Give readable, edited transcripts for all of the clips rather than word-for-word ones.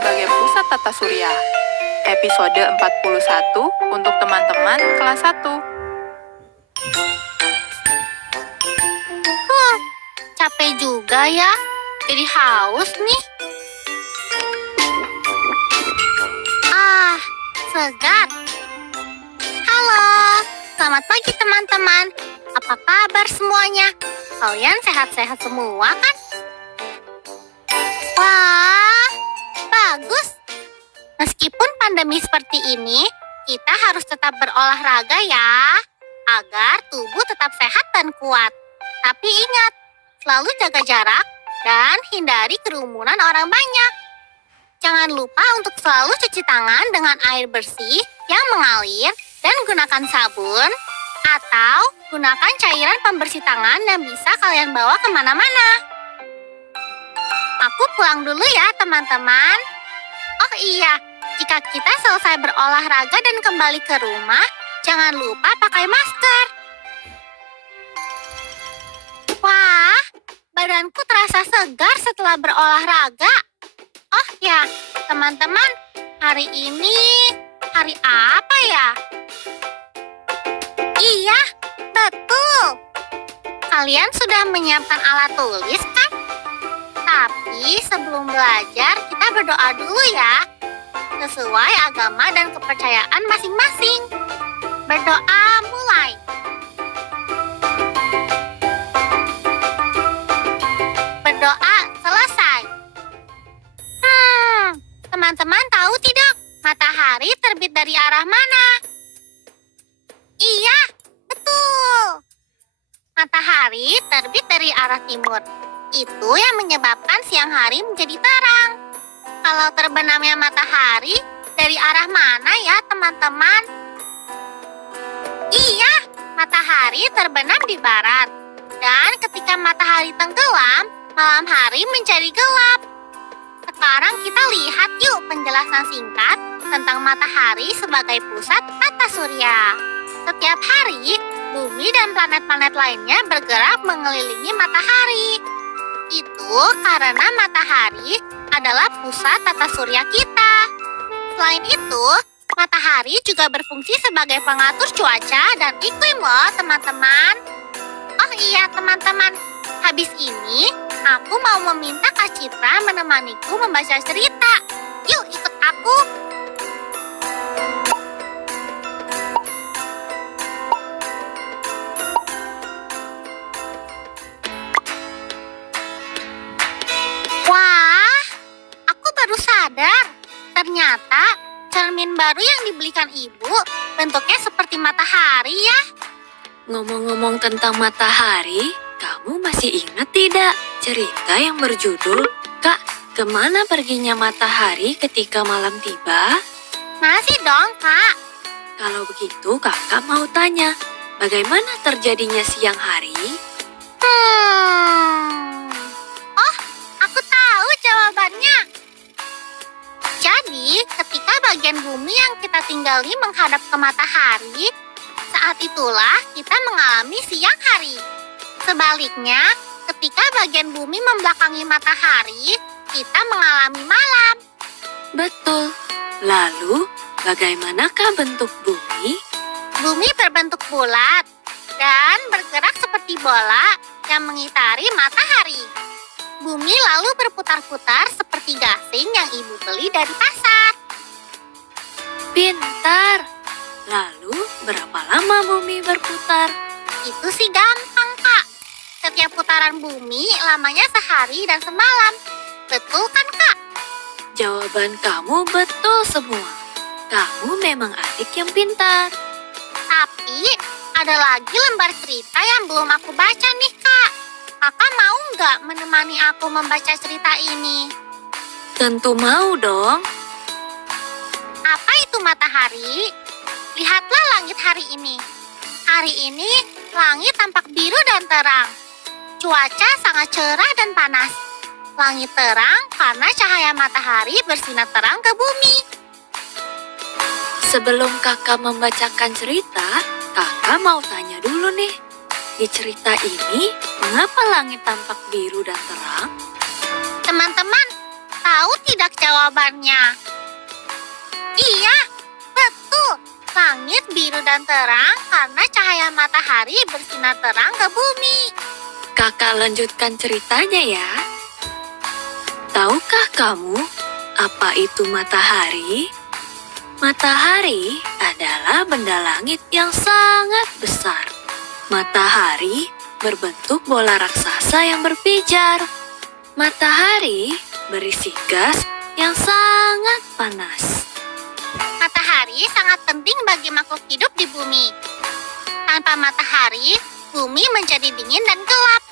sebagai pusat tata surya. Episode 41 untuk teman-teman kelas 1. Capek juga ya, jadi haus nih. Segar. Halo, selamat pagi teman-teman. Apa kabar semuanya? Kalian sehat-sehat semua kan? Wah, bagus. Meskipun pandemi seperti ini, kita harus tetap berolahraga ya, agar tubuh tetap sehat dan kuat. Tapi ingat, selalu jaga jarak dan hindari kerumunan orang banyak. Jangan lupa untuk selalu cuci tangan dengan air bersih yang mengalir dan gunakan sabun atau gunakan cairan pembersih tangan yang bisa kalian bawa kemana-mana. Aku pulang dulu ya teman-teman. Oh iya, jika kita selesai berolahraga dan kembali ke rumah, jangan lupa pakai masker. Wah, badanku terasa segar setelah berolahraga. Oh ya, teman-teman, hari ini hari apa ya? Iya, betul. Kalian sudah menyiapkan alat tulis kan? Tapi sebelum belajar, kita berdoa dulu ya. Sesuai agama dan kepercayaan masing-masing. Berdoa mulai. Berdoa selesai. Teman-teman tahu tidak, matahari terbit dari arah mana? Iya, betul. Matahari terbit dari arah timur. Itu yang menyebabkan siang hari menjadi terang. Kalau terbenamnya matahari, dari arah mana ya teman-teman? Iya, matahari terbenam di barat. Dan ketika matahari tenggelam, malam hari menjadi gelap. Sekarang kita lihat yuk penjelasan singkat tentang matahari sebagai pusat tata surya. Setiap hari, bumi dan planet-planet lainnya bergerak mengelilingi matahari. Itu karena matahari adalah pusat tata surya kita. Selain itu, matahari juga berfungsi sebagai pengatur cuaca dan iklim loh teman-teman. Oh iya teman-teman, habis ini aku mau meminta Kak Citra menemaniku membaca cerita. Yuk ikut aku. Wah, aku baru sadar. Ternyata cermin baru yang dibelikan ibu bentuknya seperti matahari ya. Ngomong-ngomong tentang matahari, kamu masih ingat tidak cerita yang berjudul Kak, kemana perginya matahari ketika malam tiba? Masih dong, Kak. Kalau begitu kakak mau tanya, bagaimana terjadinya siang hari? Oh, aku tahu jawabannya. Jadi, ketika bagian bumi yang kita tinggali menghadap ke matahari, saat itulah kita mengalami siang hari. Sebaliknya, ketika bagian bumi membelakangi matahari, kita mengalami malam. Betul. Lalu, bagaimanakah bentuk bumi? Bumi berbentuk bulat dan bergerak seperti bola yang mengitari matahari. Bumi lalu berputar-putar seperti gasing yang ibu beli dari pasar. Pintar. Lalu, berapa lama bumi berputar? Itu sih gampang, Kak. Setiap putaran bumi lamanya sehari dan semalam. Betul kan, Kak? Jawaban kamu betul semua. Kamu memang adik yang pintar. Tapi ada lagi lembar cerita yang belum aku baca nih, Kak. Kakak mau nggak menemani aku membaca cerita ini? Tentu mau dong. Apa itu matahari? Lihatlah langit hari ini. Hari ini langit tampak biru dan terang. Cuaca sangat cerah dan panas. Langit terang karena cahaya matahari bersinar terang ke bumi. Sebelum kakak membacakan cerita, kakak mau tanya dulu nih. Di cerita ini, mengapa langit tampak biru dan terang? Teman-teman, tahu tidak jawabannya? Iya, betul. Langit biru dan terang karena cahaya matahari bersinar terang ke bumi. Kakak lanjutkan ceritanya ya. Tahukah kamu apa itu matahari? Matahari adalah benda langit yang sangat besar. Matahari berbentuk bola raksasa yang berpijar. Matahari berisi gas yang sangat panas. Matahari sangat penting bagi makhluk hidup di bumi. Tanpa matahari, bumi menjadi dingin dan gelap.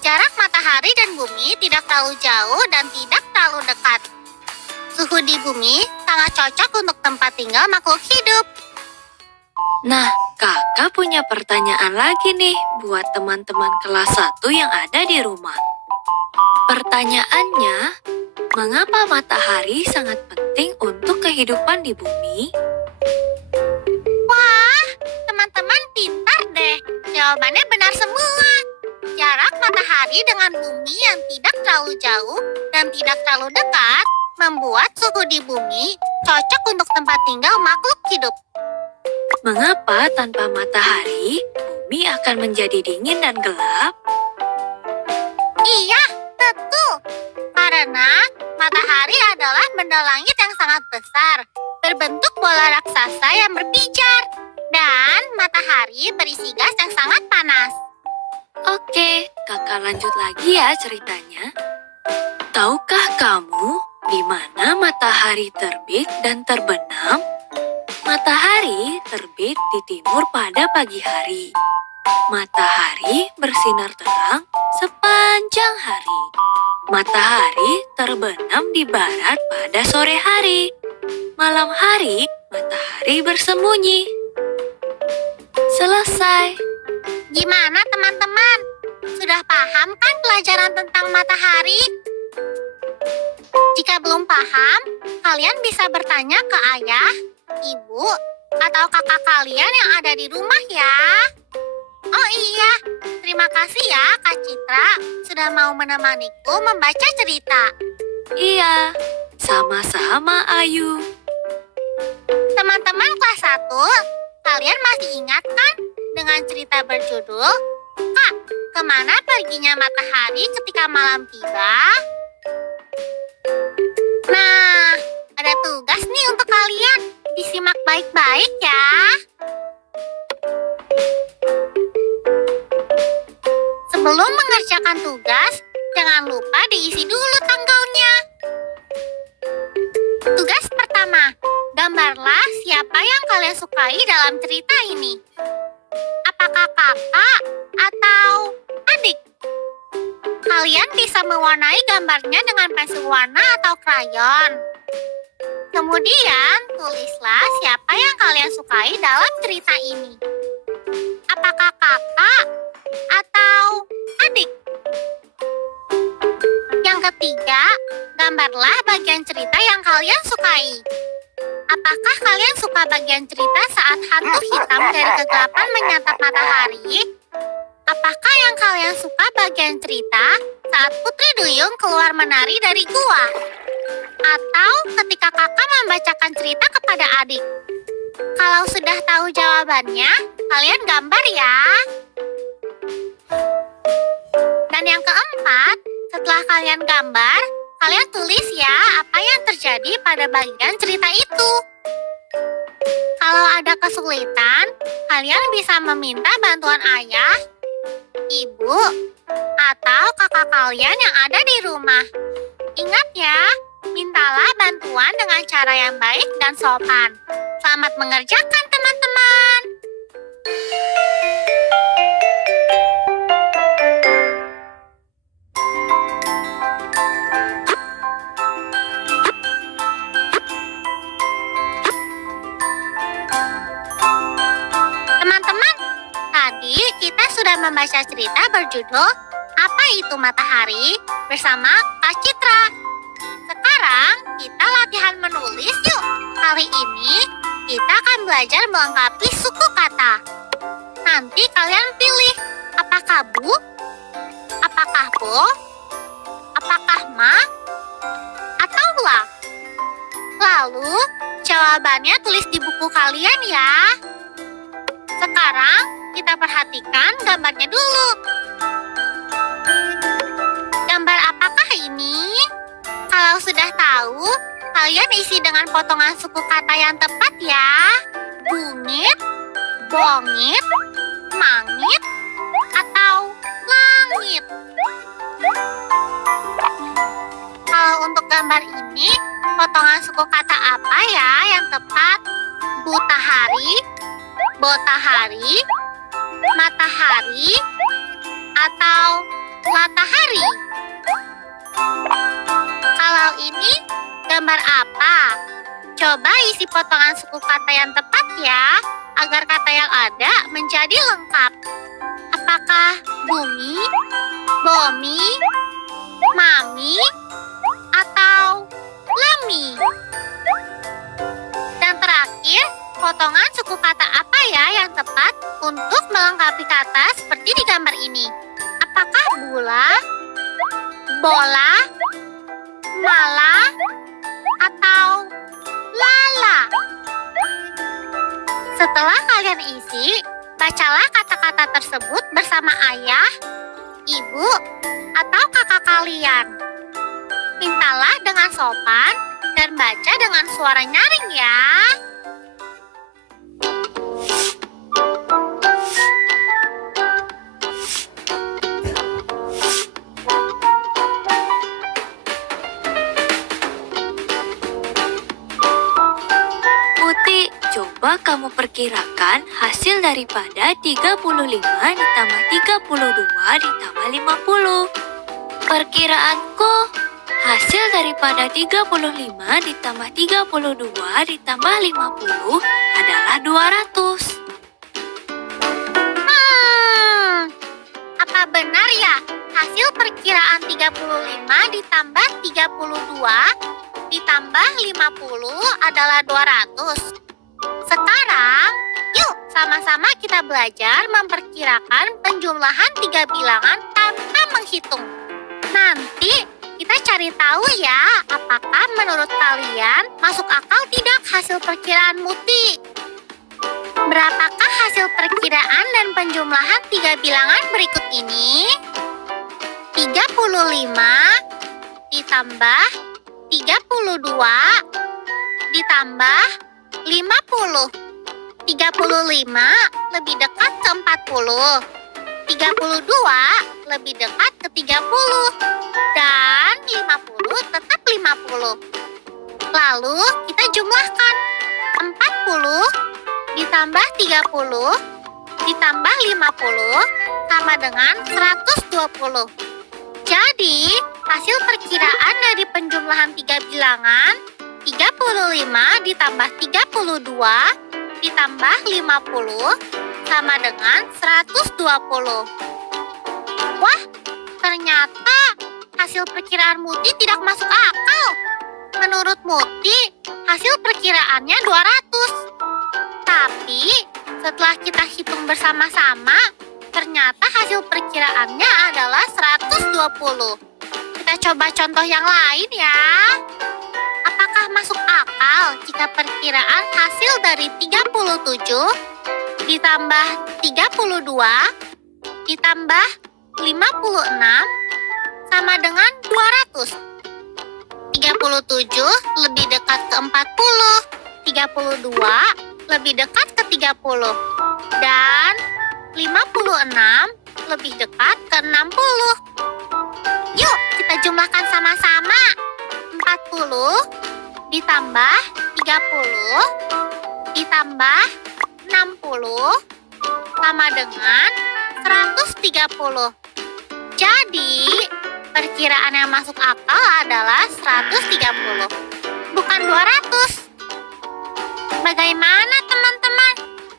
Jarak matahari dan bumi tidak terlalu jauh dan tidak terlalu dekat. Suhu di bumi sangat cocok untuk tempat tinggal makhluk hidup. Nah, kakak punya pertanyaan lagi nih buat teman-teman kelas 1 yang ada di rumah. Pertanyaannya, mengapa matahari sangat penting untuk kehidupan di bumi? Wah, teman-teman pintar deh. Jawabannya benar semua. Jarak matahari dengan bumi yang tidak terlalu jauh dan tidak terlalu dekat membuat suhu di bumi cocok untuk tempat tinggal makhluk hidup. Mengapa tanpa matahari, bumi akan menjadi dingin dan gelap? Iya, betul. Karena matahari adalah benda langit yang sangat besar, berbentuk bola raksasa yang berpijar. Dan matahari berisi gas yang sangat panas. Oke, kakak lanjut lagi ya ceritanya. Tahukah kamu di mana matahari terbit dan terbenam? Matahari terbit di timur pada pagi hari. Matahari bersinar terang sepanjang hari. Matahari terbenam di barat pada sore hari. Malam hari, matahari bersembunyi. Selesai. Gimana teman-teman? Sudah paham kan pelajaran tentang matahari? Jika belum paham, kalian bisa bertanya ke ayah, ibu, atau kakak kalian yang ada di rumah ya. Oh iya, terima kasih ya Kak Citra sudah mau menemaniku membaca cerita. Iya, sama-sama Ayu. Teman-teman kelas 1, kalian masih ingat kan dengan cerita berjudul Kak, kemana perginya matahari ketika malam tiba? Nah, ada tugas nih untuk kalian. Disimak baik-baik ya. Sebelum mengerjakan tugas, jangan lupa diisi dulu tanggalnya. Tugas pertama, gambarlah siapa yang kalian sukai dalam cerita ini. Apakah kakak atau adik? Kalian bisa mewarnai gambarnya dengan pensil warna atau krayon. Kemudian, tulislah siapa yang kalian sukai dalam cerita ini. Apakah kakak atau adik? Yang ketiga, gambarlah bagian cerita yang kalian sukai. Apakah kalian suka bagian cerita saat hantu hitam dari kegelapan menyantap matahari? Apakah yang kalian suka bagian cerita saat Putri Duyung keluar menari dari gua? Atau ketika kakak membacakan cerita kepada adik? Kalau sudah tahu jawabannya, kalian gambar ya. Dan yang keempat, setelah kalian gambar, kalian tulis ya apa yang terjadi pada bagian cerita itu. Kalau ada kesulitan, kalian bisa meminta bantuan ayah, ibu, atau kakak kalian yang ada di rumah. Ingat ya, mintalah bantuan dengan cara yang baik dan sopan. Selamat mengerjakan teman-teman. Teman-teman, tadi kita sudah membaca cerita berjudul Apa Itu Matahari bersama Kak Citra. Sekarang kita latihan menulis yuk. Kali ini kita akan belajar melengkapi suku kata. Nanti kalian pilih apakah bu, apakah bo, apakah ma, Lalu, jawabannya tulis di buku kalian ya. Sekarang, kita perhatikan gambarnya dulu. Gambar apakah ini? Kalau sudah tahu, kalian isi dengan potongan suku kata yang tepat ya. Bungit, bongit, mangit, atau langit. Kalau untuk gambar ini, potongan suku kata apa ya yang tepat? Butahari, botahari, matahari, atau latahari? Kalau ini gambar apa? Coba isi potongan suku kata yang tepat ya, agar kata yang ada menjadi lengkap. Apakah bumi, bomi, mami, atau lami? Dan terakhir, potongan suku kata apa ya yang tepat untuk melengkapi kata seperti di gambar ini? Apakah bula, bola, mala, atau lala? Setelah kalian isi, bacalah kata-kata tersebut bersama ayah, ibu, atau kakak kalian. Mintalah dengan sopan dan baca dengan suara nyaring ya. Muti, coba kamu perkirakan hasil daripada 35 ditambah 32 ditambah 50. Perkiraanku, hasil daripada 35 ditambah 32 ditambah 50 adalah 200. Apa benar ya hasil perkiraan 35 ditambah 32 ditambah 50 adalah 200? Sekarang, yuk sama-sama kita belajar memperkirakan penjumlahan 3 bilangan tanpa menghitung. Nanti kita cari tahu ya, apakah menurut kalian masuk akal tidak hasil perkiraan Muti? Berapakah hasil perkiraan dan penjumlahan 3 bilangan berikut ini? 35 ditambah 32 ditambah 50. 35 lebih dekat ke 40. 32 lebih dekat ke 30. Dan 50 tetap 50. Lalu kita jumlahkan. 40 ditambah 30 ditambah 50 sama dengan 120. Jadi, hasil perkiraan dari penjumlahan 3 bilangan 35 ditambah 32 ditambah 50 sama dengan 120. Wah, ternyata hasil perkiraan Muti tidak masuk akal. Menurut Muti, hasil perkiraannya 200. Tapi, setelah kita hitung bersama-sama, ternyata hasil perkiraannya adalah 120. Kita coba contoh yang lain ya. Apakah masuk akal jika perkiraan hasil dari 37 ditambah 32 ditambah 56 sama dengan 200? 37 lebih dekat ke 40, 32 lebih dekat ke 30, dan 56 lebih dekat ke 60. Yuk, kita jumlahkan sama-sama. 40 ditambah 30 ditambah 60 sama dengan 130. Jadi, perkiraan yang masuk akal adalah 130, bukan 200. Bagaimana teman-teman?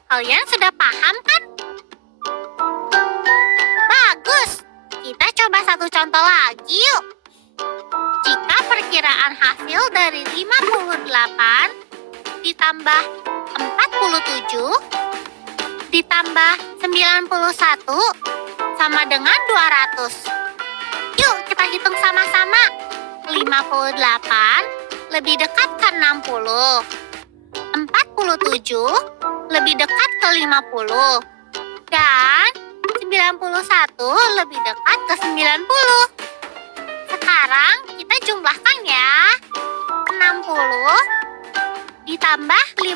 Kalian sudah paham kan? Bagus. Kita coba satu contoh lagi yuk. Jika perkiraan hasil dari 58 ditambah 47 ditambah 91 sama dengan 200. Yuk kita hitung sama-sama. 58 lebih dekat ke 60. 47 lebih dekat ke 50. Dan 91 lebih dekat ke 90. Sekarang kita jumlahkan ya. 60 ditambah 50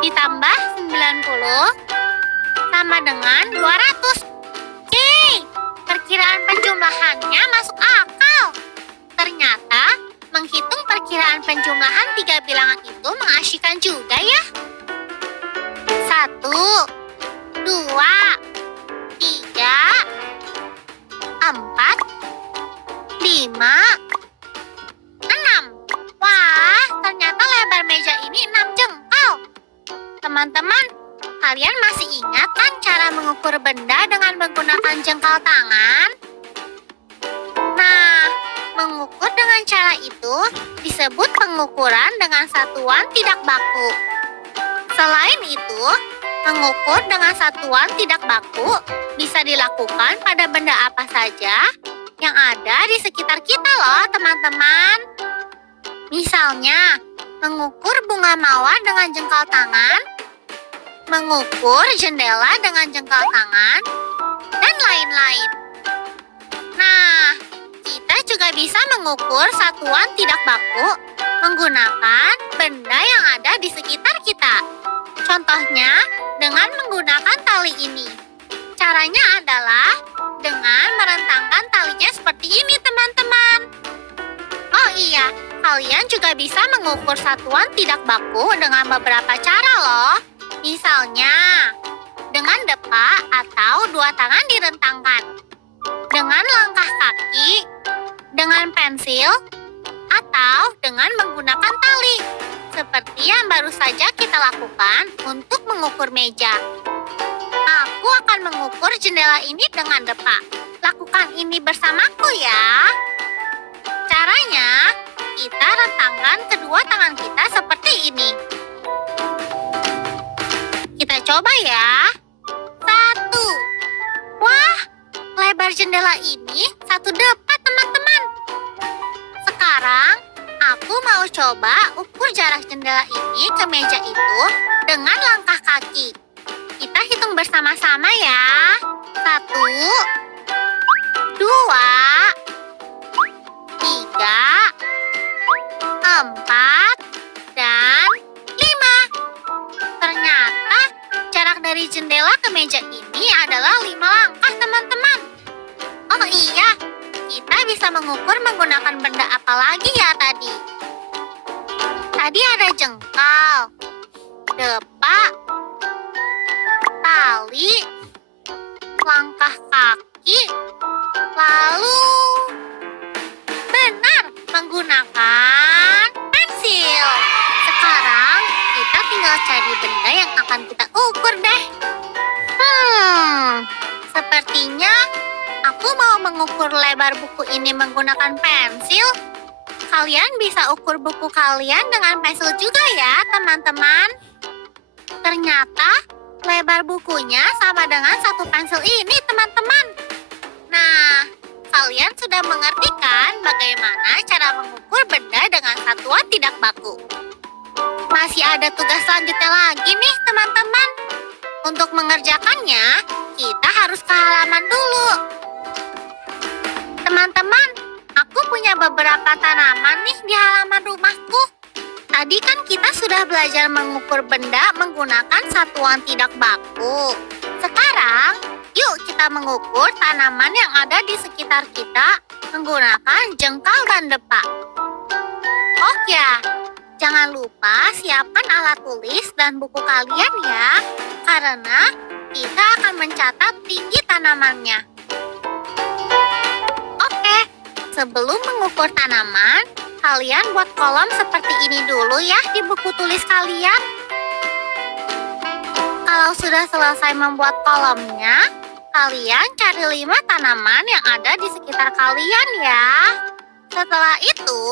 ditambah 90 sama dengan 200. Yeay, perkiraan penjumlahannya masuk akal. Ternyata menghitung perkiraan penjumlahan 3 bilangan itu mengasyikkan juga ya. 1, 2, 3, 4, 5, 6. Wah, ternyata lebar meja ini 6 jengkal. Teman-teman, kalian masih ingat kan cara mengukur benda dengan menggunakan jengkal tangan? Nah, mengukur dengan cara itu disebut pengukuran dengan satuan tidak baku. Selain itu, mengukur dengan satuan tidak baku bisa dilakukan pada benda apa saja yang ada di sekitar kita loh, teman-teman. Misalnya, mengukur bunga mawar dengan jengkal tangan, mengukur jendela dengan jengkal tangan, dan lain-lain. Nah, kita juga bisa mengukur satuan tidak baku menggunakan benda yang ada di sekitar kita. Contohnya, dengan menggunakan tali ini. Caranya adalah dengan merentangkan talinya seperti ini, teman-teman. Oh iya, kalian juga bisa mengukur satuan tidak baku dengan beberapa cara loh. Misalnya, dengan depa atau 2 tangan direntangkan, dengan langkah kaki, dengan pensil, atau dengan menggunakan tali, seperti yang baru saja kita lakukan untuk mengukur meja. Aku akan mengukur jendela ini dengan depa. Lakukan ini bersamaku ya. Caranya, kita rentangkan kedua tangan kita seperti ini. Kita coba ya. 1. Wah, lebar jendela ini 1 depa, teman-teman. Sekarang, aku mau coba ukur jarak jendela ini ke meja itu dengan langkah kaki. Kita hitung bersama-sama ya. 1, 2, 3, 4, dan 5. Ternyata jarak dari jendela ke meja ini adalah 5 langkah, teman-teman. Oh iya, kita bisa mengukur menggunakan benda apa lagi ya tadi? Tadi ada jengkal, depa, tali, langkah kaki, lalu benar menggunakan pensil. Sekarang kita tinggal cari benda yang akan kita ukur deh. Sepertinya aku mau mengukur lebar buku ini menggunakan pensil. Kalian bisa ukur buku kalian dengan pensil juga ya, teman-teman. Ternyata lebar bukunya sama dengan 1 pensil ini, teman-teman. Nah, kalian sudah mengerti kan bagaimana cara mengukur benda dengan satuan tidak baku? Masih ada tugas selanjutnya lagi nih, teman-teman. Untuk mengerjakannya, kita harus ke halaman dulu. Teman-teman, aku punya beberapa tanaman nih di halaman rumahku. Tadi kan kita sudah belajar mengukur benda menggunakan satuan tidak baku. Sekarang, yuk kita mengukur tanaman yang ada di sekitar kita menggunakan jengkal dan depa. Oh ya, jangan lupa siapkan alat tulis dan buku kalian ya, karena kita akan mencatat tinggi tanamannya. Oke, sebelum mengukur tanaman, kalian buat kolom seperti ini dulu ya di buku tulis kalian. Kalau sudah selesai membuat kolomnya, kalian cari 5 tanaman yang ada di sekitar kalian ya. Setelah itu,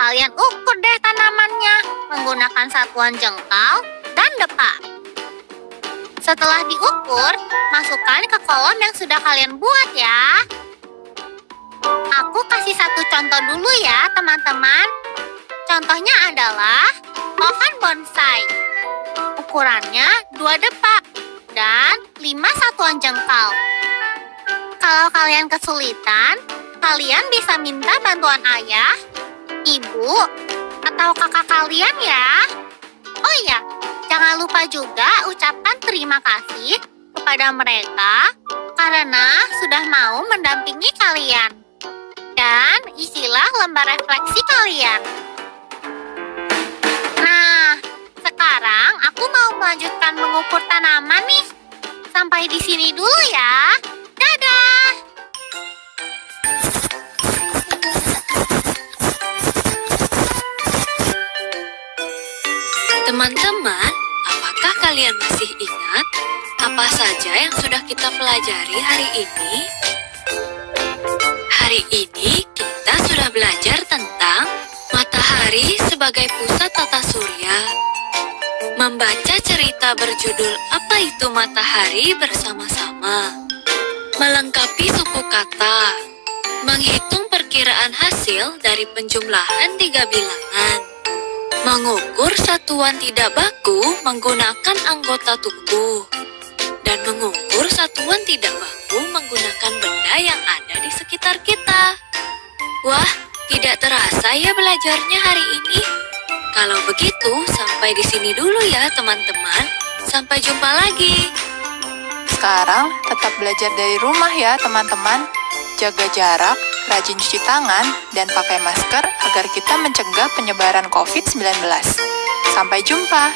kalian ukur deh tanamannya menggunakan satuan jengkal dan depa. Setelah diukur, masukkan ke kolom yang sudah kalian buat ya. Aku kasih satu contoh dulu ya, teman-teman. Contohnya adalah pohon bonsai. Ukurannya 2 depak dan 5 satuan jengkal. Kalau kalian kesulitan, kalian bisa minta bantuan ayah, ibu, atau kakak kalian ya. Oh iya, jangan lupa juga ucapkan terima kasih kepada mereka karena sudah mau mendampingi kalian. Dan isilah lembar refleksi kalian. Nah, sekarang aku mau melanjutkan mengukur tanaman nih. Sampai di sini dulu ya. Dadah! Teman-teman, apakah kalian masih ingat apa saja yang sudah kita pelajari hari ini? Hari ini kita sudah belajar tentang matahari sebagai pusat tata surya. Membaca cerita berjudul "Apa Itu Matahari" bersama-sama. Melengkapi suku kata. Menghitung perkiraan hasil dari penjumlahan 3 bilangan. Mengukur satuan tidak baku menggunakan anggota tubuh. Dan mengukur satuan tidak baku menggunakan benda yang ada di sekitar kita. Wah, tidak terasa ya belajarnya hari ini. Kalau begitu, sampai di sini dulu ya teman-teman. Sampai jumpa lagi. Sekarang tetap belajar dari rumah ya teman-teman. Jaga jarak, rajin cuci tangan, dan pakai masker agar kita mencegah penyebaran COVID-19. Sampai jumpa.